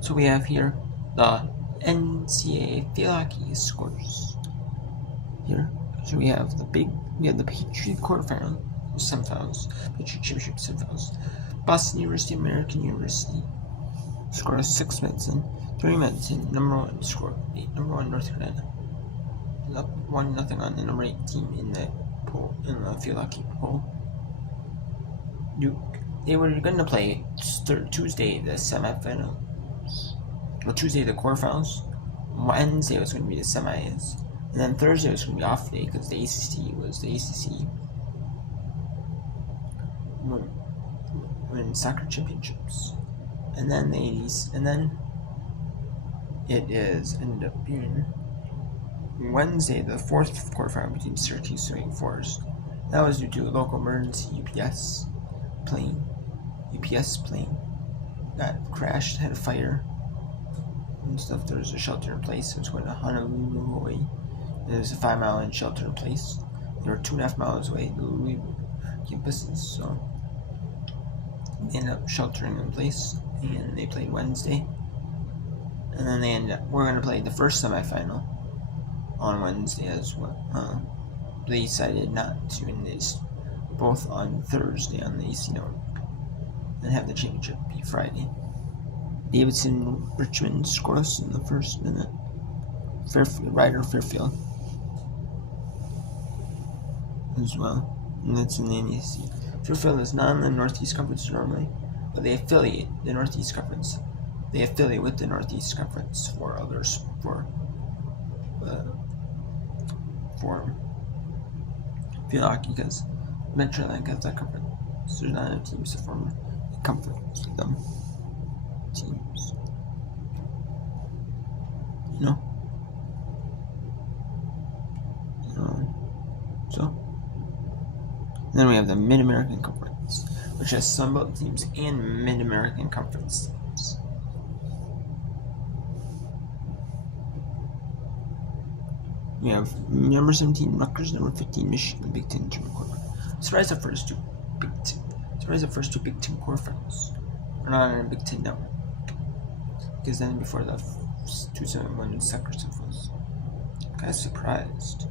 So we have here the NCAA field hockey scores. Here, so we have the Patriot quarterfinal, semifinals, Patriot championship semifinals. Boston University, American University score 6 minutes in. 3 minutes in. Number 1 score 8. Number 1 North Carolina. Up 1-0 on the number 8 team in the poll, in the field hockey poll. Duke. They were going to play Tuesday the semifinal. Well, Tuesday the quarterfinals. Wednesday was going to be the semis. And then Thursday was going to be off day because the ACC was the ACC win soccer championships. And then it ended up being Wednesday, the 4th quarterfinal between Syracuse and Wake Forest. That was due to a local emergency. UPS plane got crashed, had a fire and stuff. There was a shelter in place. It was going to Honolulu, Hawaii. There was a 5-mile shelter in place. They were 2.5 miles away, the Louisville campuses, so they ended up sheltering in place, and they played Wednesday. And then we're going to play the first semifinal on Wednesday as well. They decided not to, and it's both on Thursday on the AC Network, and have the championship be Friday. Davidson Richmond scoreless in the first minute. Ryder Fairfield as well, and that's in the NEC. Fairfield is not in the Northeast Conference normally, but they affiliate the Northeast Conference. They affiliate with the Northeast Conference for others for field hockey because Metro Atlantic has that conference. So there's not enough teams to form a conference with them teams. You know. So then we have the Mid-American Conference, which has Sunbelt teams and Mid-American Conference teams. We have number 17 Rutgers, number 15 Michigan, Big Ten tournament quarterfinals. Surprise! The first two Big Ten quarterfinals are not on a Big Ten network, because then before the 271 soccer stuff was kind of surprised.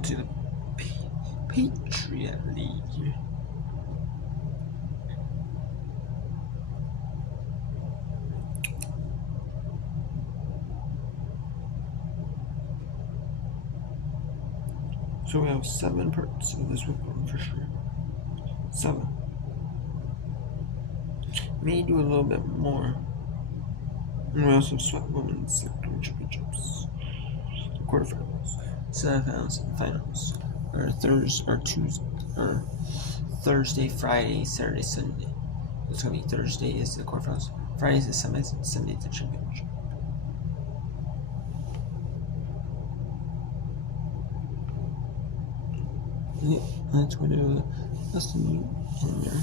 To the Patriot League. So we have 7 parts of this one for sure. 7. May do a little bit more. And we also have SWAT Women's Sector Championships. Quarterfinals. Semifinals and finals are Thursday, Friday, Saturday, Sunday. It's gonna be Thursday is the quarterfinals, Friday is the semis, and Sunday is the championship. Yeah, that's what it was. That's the new in there.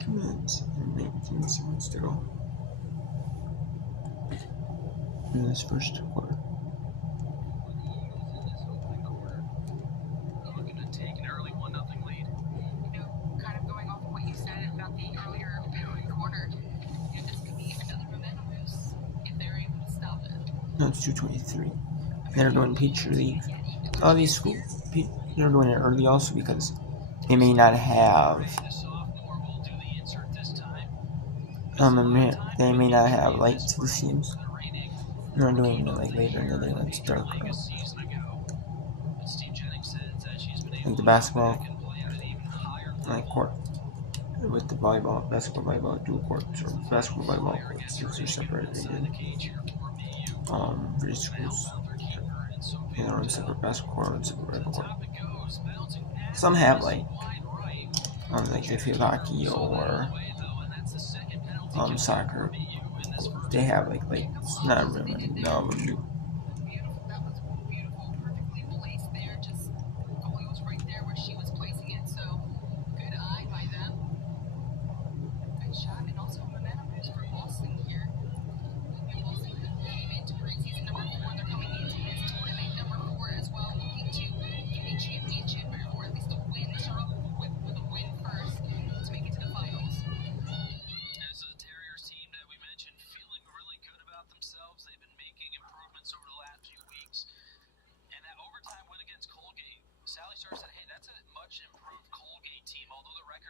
Commence in 19 seconds to go in this first quarter. Kind of going off of what you said about the earlier opening quarter, this could be another momentum boost if they're able to stop it. No, it's 2:23. They're doing Patriot League. All these schools, they're doing it early also because they may not have. They may not have lights to the teams. They're doing it like later in the day when it's dark. Like the basketball, like court with the basketball, volleyball, dual courts, or basketball, volleyball courts are separated. For each schools, their own separate basketball court and separate volleyball court. Some have like the field hockey or soccer. They have like lights. Not really. No, Beautiful. That was beautiful. Perfectly placed there. Just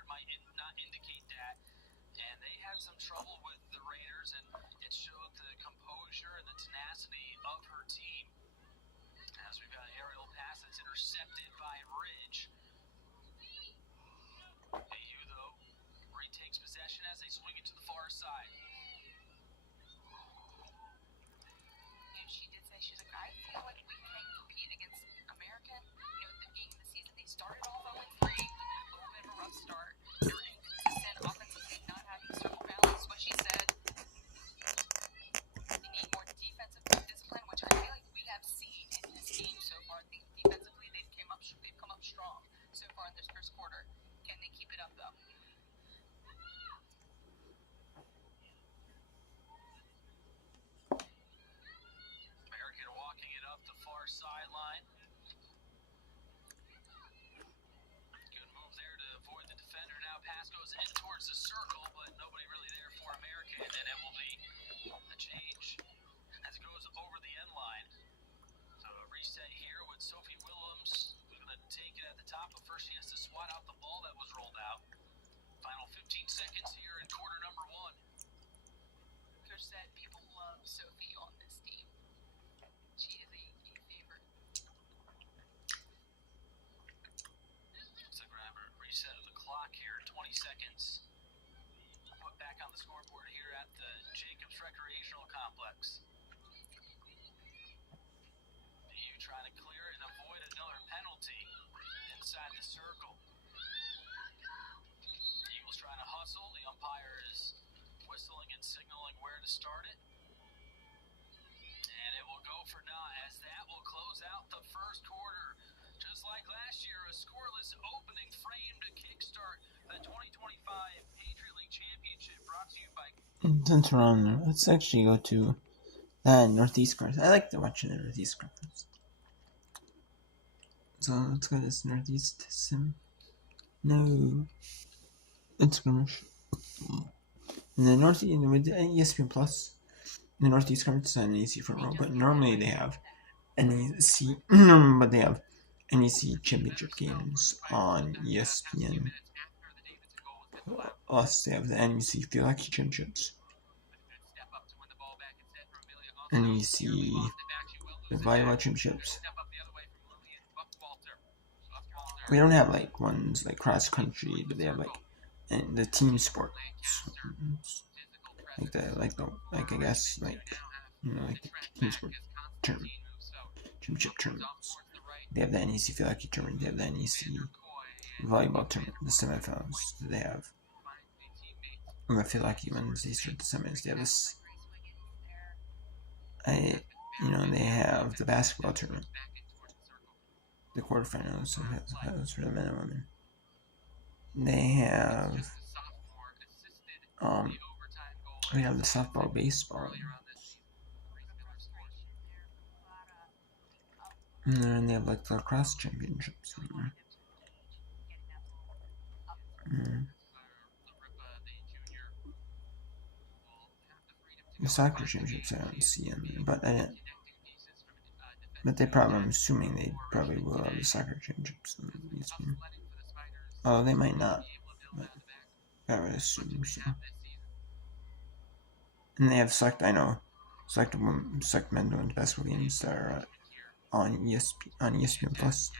might not indicate that. And they had some trouble with the Raiders, and it showed the composure and the tenacity of her team. As we've got an aerial pass that's intercepted by Ridge. AU, though, retakes possession as they swing it to the far side. She did say, she's like, I feel like we can compete against American. You know, the beginning of the season, they started off 0-3, a little bit of a rough start. They were inconsistent offensively, not having circle balance, what she said. They need more defensive discipline, which I feel like we have seen in this game so far. I think defensively they've come up strong so far in this first quarter. Can they keep it up though? American walking it up the far sideline. Good move there to avoid the defender. Now pass goes in towards the circle, but nobody really there for American, and it will be a change as it goes over the end line. So a reset here with Sophie Willems, who's going to take it at the top, but first she has to swat out the ball that was rolled out. Final 15 seconds here in quarter number 1. Coach said people love Sophie on this team. She is a key favorite. So grab a reset of the clock here, 20 seconds. Put back on the scoreboard here at the Jacobs Recreational Complex. You trying to clear and avoid another penalty inside the circle. The Eagles trying to hustle. The umpire is whistling and signaling where to start it. And it will go for naught as that will close out the first quarter. Just like last year, a scoreless opening frame to kickstart the 2025 Patriot League Championship, brought to you by... Since we're on there, let's actually go to that Northeast Conference. I like to watch the Northeast Conference. So let's go to this Northeast Sim. No. It's skirmish. In the Northeast, with the ESPN Plus, the Northeast Conference is on NEC front row, but normally they have NEC, but they have NEC championship games on ESPN. Plus, they have the NEC Field Hockey Championships. NEC the volleyball championships. We don't have like ones like cross country, but they have like and the team sports, like I guess like like the team sport tournament, championship tournaments. They have the NEC Field Hockey tournament. They have the NEC volleyball tournament, the semifinals. They have the Field Hockey ones. They start the semis. They have this. They have the basketball tournament, the quarterfinals for the men and women. They have we have the softball, baseball, and then they have like the lacrosse championships. The soccer championships I don't see in, but I didn't. But I'm assuming they probably will have the soccer championships. Oh, they might not. But I would assume so. And they have select men women's basketball games that are on ESPN Plus.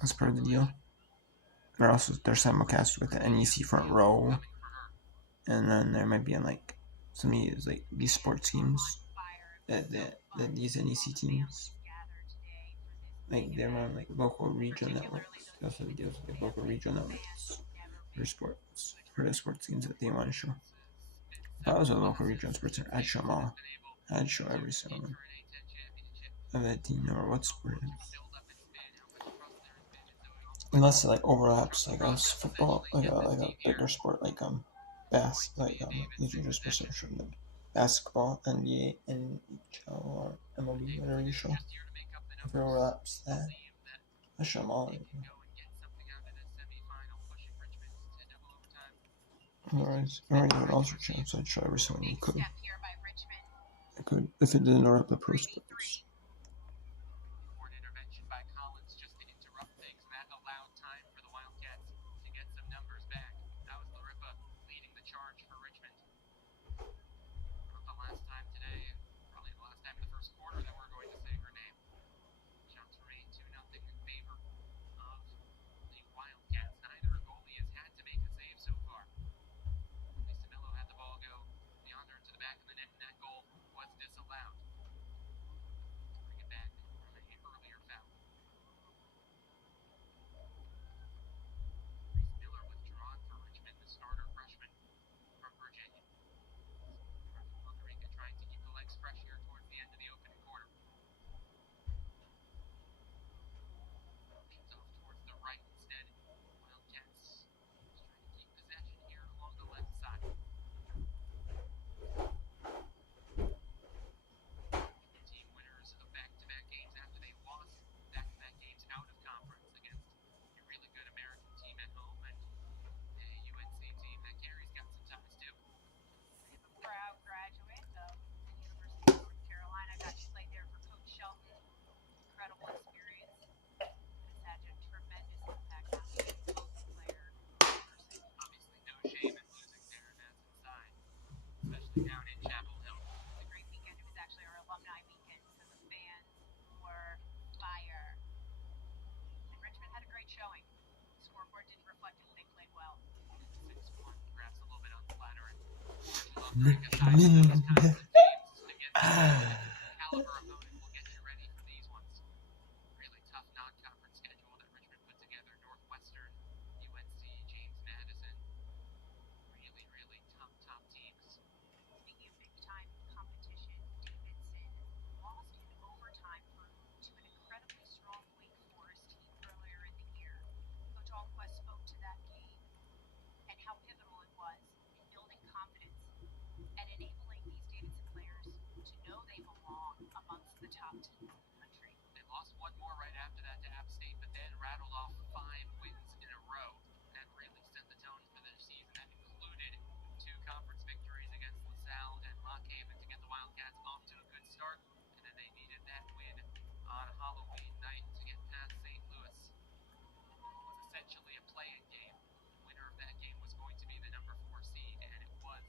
That's part of the deal. They're simulcast with the NEC front row, and then there might be on like some of these like these sports teams that these NEC teams, like they're on like local regional networks. They also have deals with like local regional networks for the sports teams that they want to show. If I was a local regional sports team, I'd show them all. I'd show every single one of that team, no matter what sport it is. Unless it like overlaps, like a football, like a bigger sport, like these are just specific from the basketball, NBA, NHL, or MLB, whatever you show. If it overlaps that, I show them all. Otherwise, I already have an ultra champ, so I'd show every single one you could. I could, if it didn't interrupt the pro sports. Like aside from those kinds of games against caliber opponent, we'll get you ready for these ones. Really tough non-conference schedule that Richmond put together. Northwestern, UNC, James Madison. Really, really top teams. Speaking of big-time competition, Davidson lost in overtime to an incredibly strong Wake Forest team earlier in the year. Coach Alquist spoke to that game and how pivotal it was in building confidence and enabling these Davidson players to know they belong amongst the top teams in the country. They lost one more right after that to App State, but then rattled off 5 wins in a row. That really set the tone for their season. That included 2 conference victories against LaSalle and Lock Haven to get the Wildcats off to a good start, and then they needed that win on Halloween night to get past St. Louis. It was essentially a play-in game. The winner of that game was going to be the number 4 seed, and it was,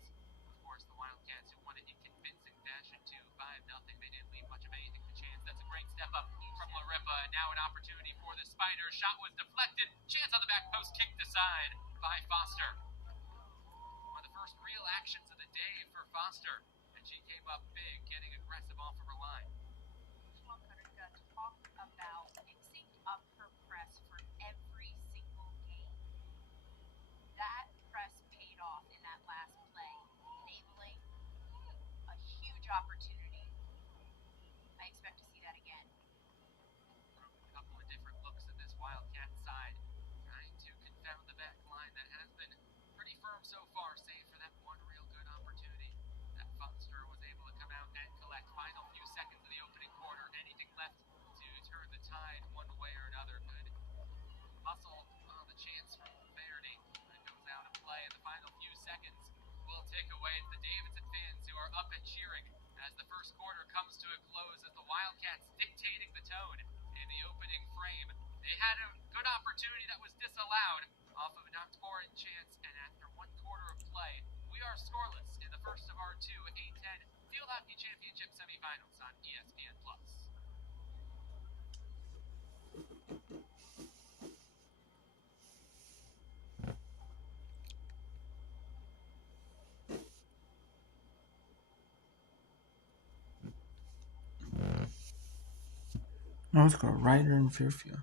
of course, the Wildcats, who won it in convincing fashion, 5-0. They didn't leave much of anything to chance. That's a great step up from Larippa, and now an opportunity for the Spiders. Shot was deflected. Chance on the back post, kicked aside by Foster. One of the first real actions of the day for Foster, and she came up big, getting aggressive off of her line. Schwankarika talked about mixing up her press for every single game. That press paid off in that last play, enabling a huge opportunity. I expect to see that again. A couple of different looks at this Wildcat side, trying to confound the back line that has been pretty firm so far, save for that one real good opportunity that Foster was able to come out and collect. Final few seconds of the opening quarter, anything left to turn the tide one way or another. Good hustle on the chance from Verdi that goes out of play in the final few seconds. Will take away the Davidson fans who are up and cheering as the first quarter comes to a close, as the Wildcats dictating the tone in the opening frame. They had a good opportunity that was disallowed off of a not scoring chance, and after 1 quarter of play, we are scoreless in the first of our 2 A-10 Field Hockey Championship semifinals on ESPN+. Now let's go Ryder and Fairfield.